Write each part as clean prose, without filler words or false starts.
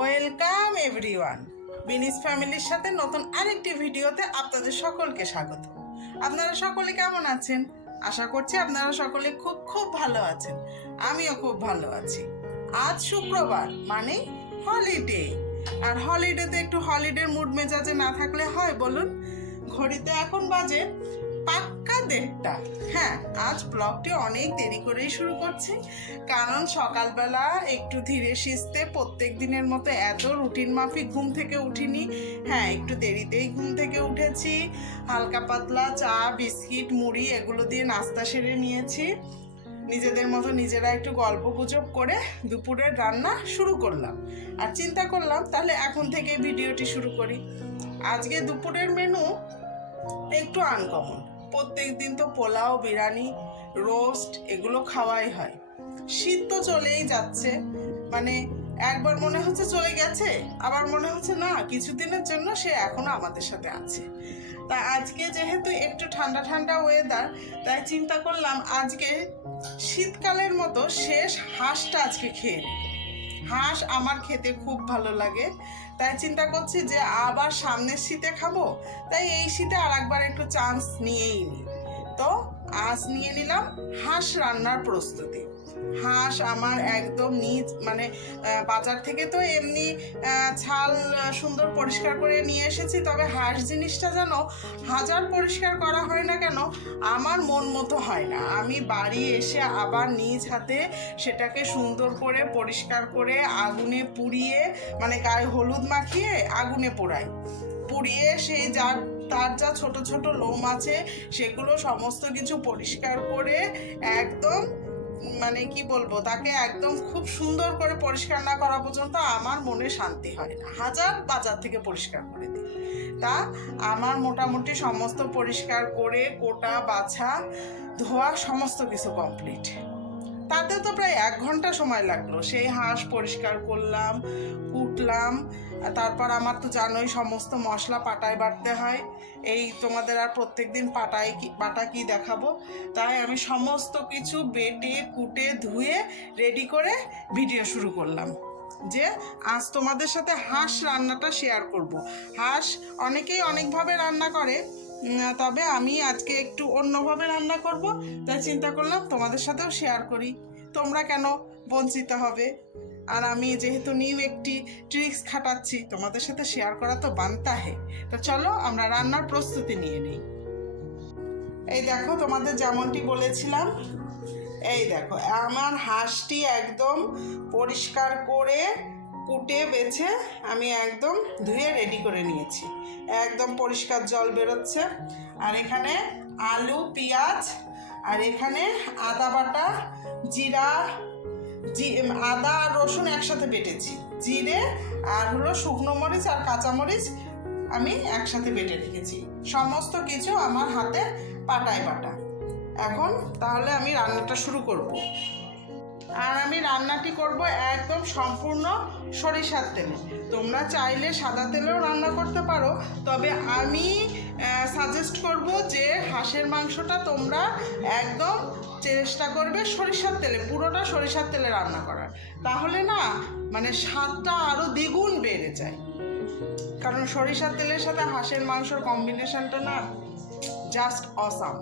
Welcome everyone. বিনিস ফ্যামিলির সাথে নতুন আরেকটি ভিডিওতে আপনাদের সকলকে স্বাগত। আপনারা সকলে কেমন আছেন? আশা করছি আপনারা সকলে খুব খুব ভালো আছেন। আমিও খুব ভালো আছি। আজ শুক্রবার মানে হলিডে, আর হলিডেতে একটু হলিডের মুড মেজাজে না থাকলে হয় বলুন? ঘড়িতে এখন বাজে পাক্কা 1:30। হ্যাঁ, আজ ব্লগটি অনেক দেরি করেই শুরু করছি, কারণ সকালবেলা একটু ধীরে সুস্থে প্রত্যেক দিনের মতো এত রুটিন মাফিক ঘুম থেকে উঠিনি। হ্যাঁ, একটু দেরিতেই ঘুম থেকে উঠেছি। হালকা পাতলা চা, বিস্কিট, মুড়ি এগুলো দিয়ে নাস্তা সেরে নিয়েছি। নিজেদের মতো নিজেরা একটু গল্প গুজব করে দুপুরের রান্না শুরু করলাম। আর চিন্তা করলাম তাহলে এখন থেকে ভিডিওটি শুরু করি। আজকে দুপুরের মেনু একটু আনকমন। প্রত্যেক দিন তো পোলাও, বিরিয়ানি, রোস্ট এগুলো খাওয়াই হয়। শীত তো চলেই যাচ্ছে, মানে একবার মনে হচ্ছে চলে গেছে, আবার মনে হচ্ছে না কিছুদিনের জন্য সে এখনো আমাদের সাথে আছে। তা আজকে যেহেতু একটু ঠান্ডা ঠান্ডা ওয়েদার, তাই চিন্তা করলাম আজকে শীতকালের মতো শেষ হাঁসটা আজকে খেয়ে নিই। হাঁস আমার খেতে খুব ভালো লাগে, তাই চিন্তা করছি যে আবার সামনের শীতে খাবো, তাই এই শীতে আর একবার একটু চান্স নিয়েই নিই। তো আজ নিয়ে নিলাম হাঁস রান্নার প্রস্তুতি। হাঁস আমার একদম নিজ মানে বাজার থেকে তো এমনি ছাল সুন্দর পরিষ্কার করে নিয়ে এসেছি, তবে হাঁস জিনিসটা যেন হাজার পরিষ্কার করা হয় না কেন আমার মন মতো হয় না। আমি বাড়ি এসে আবার নিজ হাতে সেটাকে সুন্দর করে পরিষ্কার করে আগুনে পুড়িয়ে, মানে গায়ে হলুদ মাখিয়ে আগুনে পোড়াই। পুড়িয়ে সেই তার যা ছোট ছোট লোম আছে সেগুলো সমস্ত কিছু পরিষ্কার করে একদম, মানে কি বলবো, তাকে একদম খুব সুন্দর করে পরিষ্কার না করা পর্যন্ত আমার মনে শান্তি হয় না, হাজার বাজার থেকে পরিষ্কার করে দিই। তা আমার মোটামুটি সমস্ত পরিষ্কার করে কোটা বাছা ধোয়া সমস্ত কিছু কমপ্লিট। তাতে তো প্রায় 1 ঘন্টা সময় লাগলো। সেই হাঁস পরিষ্কার করলাম, কুটলাম, তারপর আমার তো জানোই সমস্ত মশলা পাটায় বাটতে হয়। এই তোমাদের আর প্রত্যেক দিন বাটা কি দেখাবো, তাই আমি সমস্ত কিছু বেটে কুটে ধুয়ে রেডি করে ভিডিও শুরু করলাম যে আজ তোমাদের সাথে হাঁস রান্নাটা শেয়ার করব। হাঁস অনেকেই অনেকভাবে রান্না করে, তবে আমি আজকে একটু অন্যভাবে রান্না করব, তাই চিন্তা করলাম তোমাদের সাথেও শেয়ার করি। তোমরা কেন বঞ্চিত হবে? আর আমি যেহেতু নিউ একটি ট্রিক্স খাটাচ্ছি, তোমাদের সাথে শেয়ার করা তো বানতা হে। তো চলো আমরা রান্নার প্রস্তুতি নিয়ে নিই। এই দেখো, তোমাদের যেমনটি বলেছিলাম, এই দেখো আমার হাঁসটি একদম পরিষ্কার করে কুটে বেছে আমি একদম ধুয়ে রেডি করে নিয়েছি। একদম পরিষ্কার জল বেরোচ্ছে। আর এখানে আলু, পেঁয়াজ, আর এখানে আদা বাটা, জিরা, আদা আর রসুন একসাথে বেটেছি, জিরে আর হলো শুকনো মরিচ আর কাঁচামরিচ আমি একসাথে বেটে রেখেছি। সমস্ত কিছু আমার হাতে পাটায় বাটা। এখন তাহলে আমি রান্নাটা শুরু করব। আর আমি রান্নাটি করব একদম সম্পূর্ণ সরিষার তেলে। তোমরা চাইলে সাদা তেলেও রান্না করতে পারো, তবে আমি সাজেস্ট করব যে হাঁসের মাংসটা তোমরা একদম চেষ্টা করবে সরিষার তেলে, পুরোটা সরিষার তেলে রান্না করার। তাহলে না মানে স্বাদটা আরও দ্বিগুণ বেড়ে যায়, কারণ সরিষার তেলের সাথে হাঁসের মাংসর কম্বিনেশনটা না জাস্ট অসাম।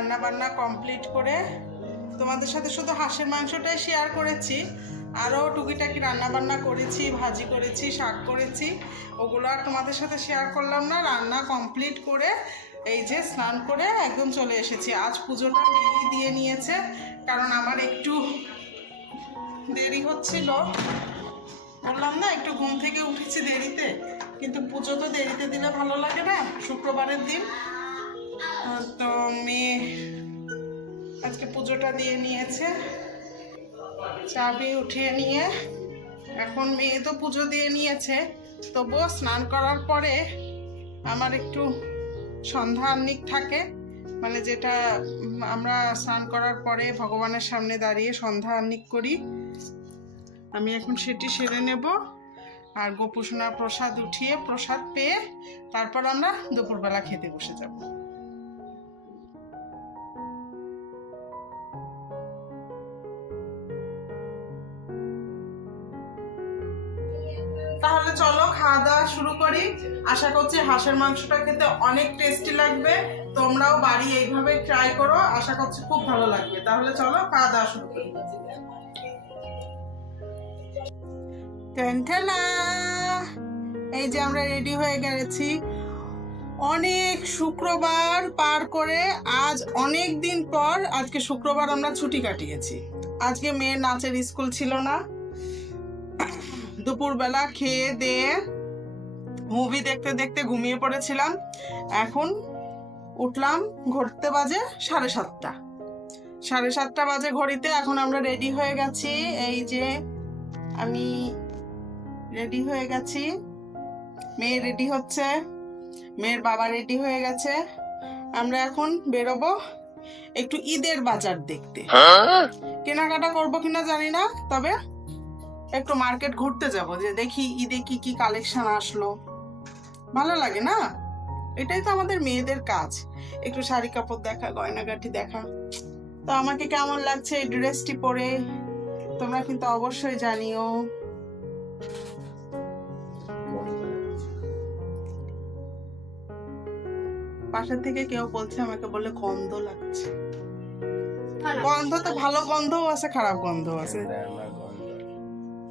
রান্না বান্না কমপ্লিট করে তোমাদের সাথে শুধু হাঁসের মাংসটাই শেয়ার করেছি, আরও টুকিটাকি রান্না বান্না করেছি, ভাজি করেছি, শাক করেছি, ওগুলো আর তোমাদের সাথে শেয়ার করলাম না। রান্না কমপ্লিট করে এই যে স্নান করে একদম চলে এসেছি। আজ পুজোটা মেয়েই দিয়ে নিয়েছে, কারণ আমার একটু দেরি হচ্ছিল, বললাম না একটু ঘুম থেকে উঠেছি দেরিতে, কিন্তু পুজো তো দেরিতে দিলে ভালো লাগে না, শুক্রবারের দিন। তো মেয়ে আজকে পুজোটা দিয়ে নিয়েছে, চাবি উঠিয়ে নিয়ে এখন মেয়ে তো পুজো দিয়ে নিয়েছে, তবুও স্নান করার পরে আমার একটু সন্ধ্যা আহ্নিক থাকে, মানে যেটা আমরা স্নান করার পরে ভগবানের সামনে দাঁড়িয়ে সন্ধ্যা আহ্নিক করি, আমি এখন সেটি সেরে নেব। আর গোপুসোনার প্রসাদ উঠিয়ে প্রসাদ পেয়ে তারপর আমরা দুপুরবেলা খেতে বসে যাব। তাহলে চলো খাওয়া দাওয়া শুরু করি। আশা করছি হাঁসের মাংসটা খেতে অনেক টেস্টি লাগবে, তোমরাও বাড়ি এইভাবে ট্রাই করো, আশা করছি খুব ভালো লাগবে। তাহলে চলো খাওয়া দাওয়া শুরু করি। এই যে আমরা রেডি হয়ে গেছি, অনেক শুক্রবার পার করে আজ অনেক দিন পর আজকে শুক্রবার আমরা ছুটি কাটিয়েছি। আজকে মেয়ের নাচের স্কুল ছিল না, দুপুরবেলা খেয়ে দিয়ে মুভি দেখতে দেখতে ঘুমিয়ে পড়েছিলাম। এখন উঠলাম, ঘড়িতে বাজে 7:30, 7:30 বাজে ঘড়িতে। এখন আমরা রেডি হয়ে গেছি, এই যে আমি রেডি হয়ে গেছি, মেয়ে রেডি হচ্ছে, মেয়ের বাবা রেডি হয়ে গেছে। আমরা এখন বেরোবো একটু ঈদের বাজার দেখতে, কেনাকাটা করবো কিনা জানি না, তবে একটু মার্কেট ঘুরতে যাব, যে দেখি ঈদে কি কি কালেকশন আসলো। ভালো লাগে না, এটাই তো আমাদের মেয়েদের কাজ, একটু শাড়ি কাপড় দেখা, গয়নাগাটি দেখা। তো আমাকে কেমন লাগছে এই ড্রেসটি পরে তোমরা কিন্তু অবশ্যই জানিও। পাশের থেকে কেউ বলছে, আমাকে বলে গন্ধ লাগছে। গন্ধ তো ভালো গন্ধও আছে, খারাপ গন্ধও আছে।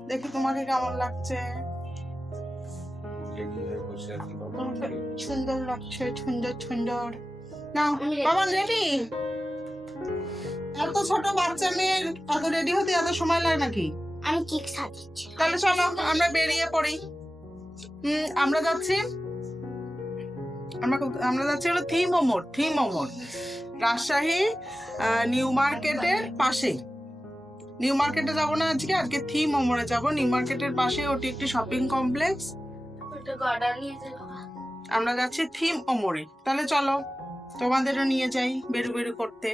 দেখি তোমাকে কেমন লাগছে। সুন্দর লাগছে, সুন্দর সুন্দর। নাও বাবা রেডি। এত ছোট বাচ্চা মেয়ের এত রেডি হতে এত সময় লাগে নাকি? আমি কেক সাজাচ্ছি। তাহলে চলো আমরা বেরিয়ে পড়ি। আমরা যাচ্ছি হলো থিম মোড়, রাজশাহী নিউ মার্কেটের পাশে। নিউ মার্কেটে যাবো না আজকে, আজকে থিম মোড়ে যাবো। নিউ মার্কেটের পাশে ওটি একটি শপিং কমপ্লেক্স, আমরা যাচ্ছি থিম মোড়ে। তাহলে চলো তোমাদেরও নিয়ে যাই বেরু বেরু করতে।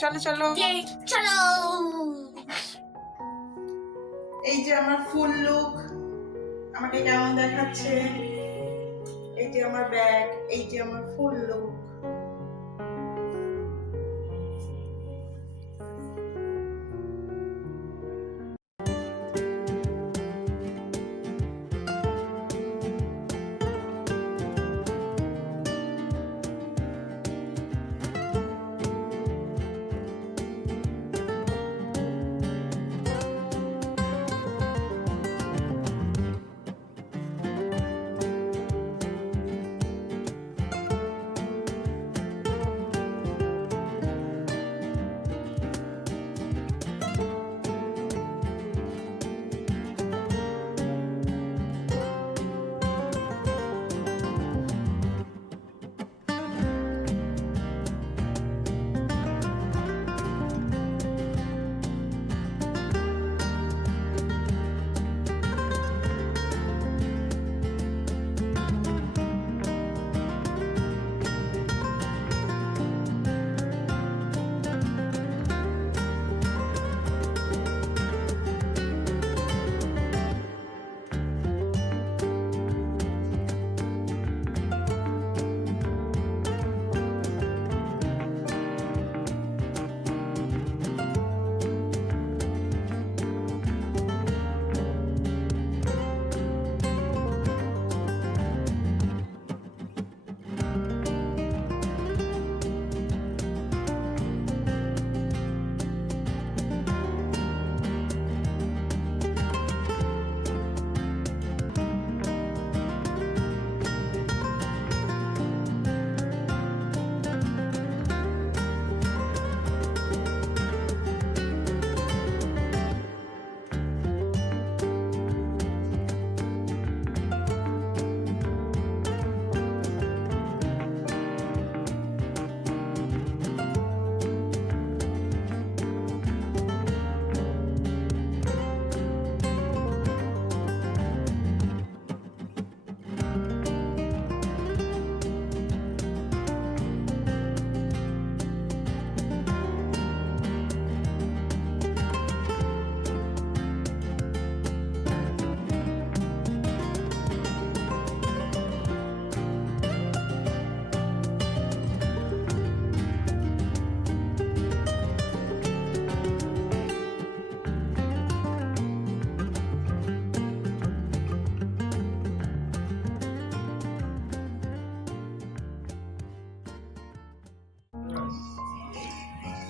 চলো চলো চলো। এই যে আমার ফুল লুক, আমাকে কেমন দেখাচ্ছে, এই যে আমার ব্যাগ, এই যে আমার ফুল লুক।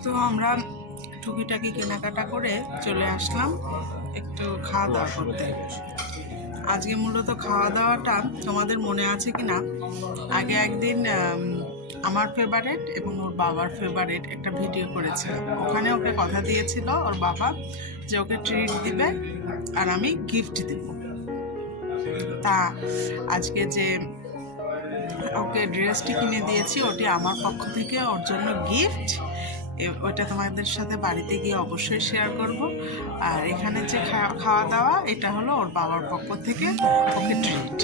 তো আমরা টুকিটাকি কেনাকাটা করে চলে আসলাম একটু খাওয়া দাওয়া করতে। আজকে মূলত খাওয়া দাওয়াটা তোমাদের মনে আছে কি না, আগে একদিন আমার ফেভারিট এবং ওর বাবার ফেভারিট একটা ভিডিও করেছিলাম। ওখানে ওকে কথা দিয়েছিল ওর বাবা যে ওকে ট্রিট দিবে আর আমি গিফট দেব। তা আজকে যে ওকে ড্রেসটি কিনে দিয়েছি ওটি আমার পক্ষ থেকে ওর জন্য গিফট। ওইটা তোমাদের সাথে বাড়িতে গিয়ে অবশ্যই শেয়ার করব। আর এখানে যে খাওয়া দাওয়া এটা হলো ওর বাবার পক্ষ থেকে ওকে ট্রিট।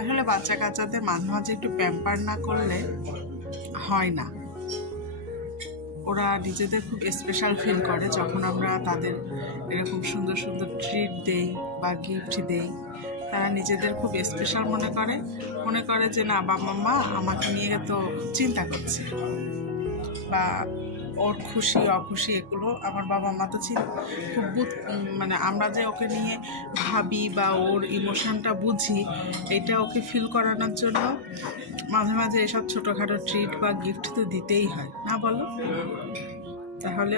আসলে বাচ্চা কাচ্চাদের মাঝে মাঝে একটু প্যাম্পার না করলে হয় না। ওরা নিজেদের খুব স্পেশাল ফিল করে যখন আমরা তাদের এরকম সুন্দর সুন্দর ট্রিট দেই বা গিফট দেই। তারা নিজেদের খুব স্পেশাল মনে করে যে না বাবা মা আমাকে নিয়ে তো চিন্তা করছে, বা ওর খুশি অখুশি এগুলো আমার বাবা মা তো খুব মানে আমরা যে ওকে নিয়ে ভাবি বা ওর ইমোশনটা বুঝি, এটা ওকে ফিল করানোর জন্য মাঝে মাঝে এসব ছোটোখাটো ট্রিট বা গিফট তো দিতেই হয় না, বলো? তাহলে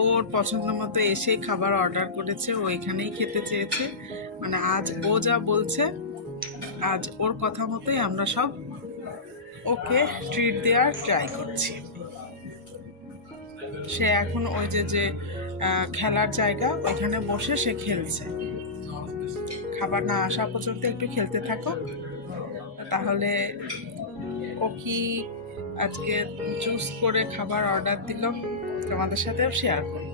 ওর পছন্দ মতো এসেই খাবার অর্ডার করেছে, ও এখানেই খেতে চেয়েছে। মানে আজ ও যা বলছে, আজ ওর কথা মতোই আমরা সব ওকে ট্রিট দেওয়ার ট্রাই করছি। সে এখন ওই যে খেলার জায়গা ওইখানে বসে সে খেলছে। খাবার না আসা পর্যন্ত একটু খেলতে থাকো, তাহলে ও কি আজকে চুজ করে খাবার অর্ডার দিলাম তোমাদের সাথেও শেয়ার করব।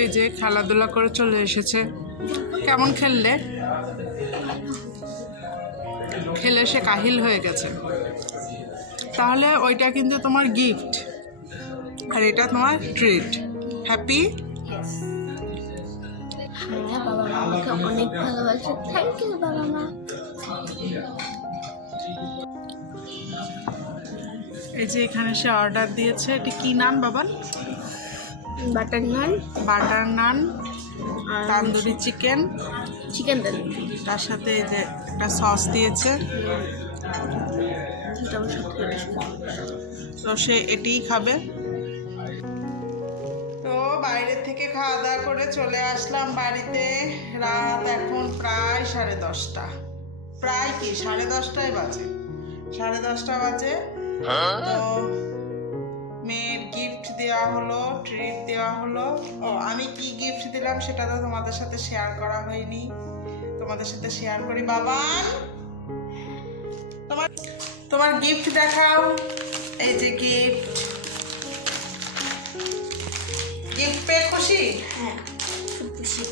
এই যে খেলাধুলা করে চলে এসেছে। কেমন খেললে? খেলে সে কাহিল হয়ে গেছে। তাহলে ওইটা কিন্তু তোমার গিফট আর এটা তোমার ট্রিট। হ্যাপি? হ্যাঁ, বাবা মা আমাকে অনেক ভালোবাসে। থ্যাংক ইউ বাবা মা। এই যে এখানে সে অর্ডার দিয়েছে, এটি কি নান বাবা? বাটার নান, তান্দুরি চিকেন, তান্দুরি। তার সাথে এই যে একটা সস দিয়েছে। তো সে এটিই খাবে। তো বাইরে থেকে খাওয়া দাওয়া করে চলে আসলাম বাড়িতে। রাত এখন প্রায় 10:30, প্রায় কি 10:30 বাজে, 10:30 বাজে। তো মেয়ের গিফট দেওয়া হলো, ট্রিট দেওয়া হলো। ও আমি কি গিফট দিলাম সেটা তো তোমাদের সাথে শেয়ার করা হয়নি, তোমাদের সাথে শেয়ার করি। বাবান, তোমার গিফট দেখাও। এই যে গিফট পেয়ে খুশি? হ্যাঁ, খুব খুশি।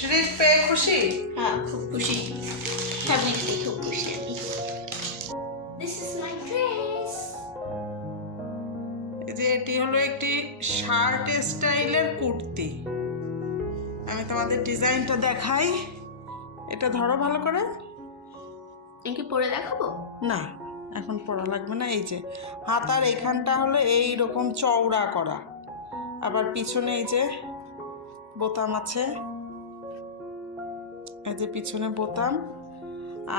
ট্রিট পেয়ে খুশি? হ্যাঁ, খুব খুশি। ফ্যামিলি খুব খুশি আমি। This is my dress. এই যে এটি হলো একটি শার্ট স্টাইলের কুর্তি। আমি তোমাদের ডিজাইনটা দেখাই। এটা ধরো ভালো করে। কি পরে দেখাবো? না, এখন পরা লাগবে না। এই যে হাতার এখানটা হলো এই রকম চওড়া করা, আবার পিছনে এই যে বোতাম আছে, এই যে পিছনে বোতাম।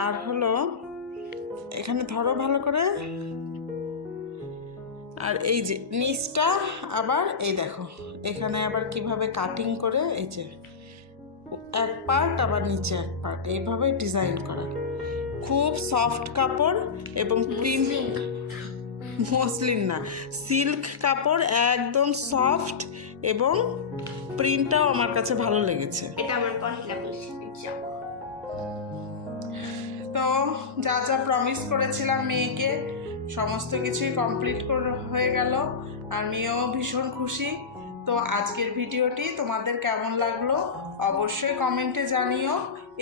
আর হলো এখানে ধরো ভালো করে। আর এই যে নিচটা আবার এই দেখো এখানে আবার কিভাবে কাটিং করে, এই যে এক পার্ট আবার নিচে এক পার্ট, এইভাবে ডিজাইন করা। খুব সফট কাপড় এবং প্রিন্ট, মসলিন না, সিল্ক কাপড়, একদম সফট, এবং প্রিন্টটাও আমার কাছে ভালো লেগেছে। এটা আমার পছন্দ হয়েছে। তো যা যা প্রমিস করেছিলাম মেয়েকে সমস্ত কিছুই কমপ্লিট হয়ে গেল, আর মেয়েও ভীষণ খুশি। তো আজকের ভিডিওটি তোমাদের কেমন লাগলো অবশ্যই কমেন্টে জানিও,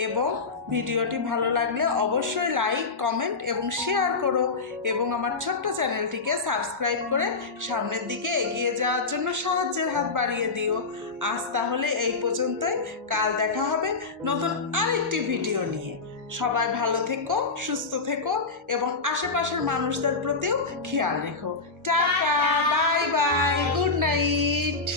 এবং ভিডিওটি ভালো লাগলে অবশ্যই লাইক, কমেন্ট এবং শেয়ার করো, এবং আমার ছোট্ট চ্যানেলটিকে সাবস্ক্রাইব করে সামনের দিকে এগিয়ে যাওয়ার জন্য সাহায্যের হাত বাড়িয়ে দিও। আজ তাহলে এই পর্যন্তই। কাল দেখা হবে নতুন আরেকটি ভিডিও নিয়ে। সবাই ভালো থেকো, সুস্থ থেকো, এবং আশেপাশের মানুষদের প্রতিও খেয়াল রেখো। Tata, bye bye, good night.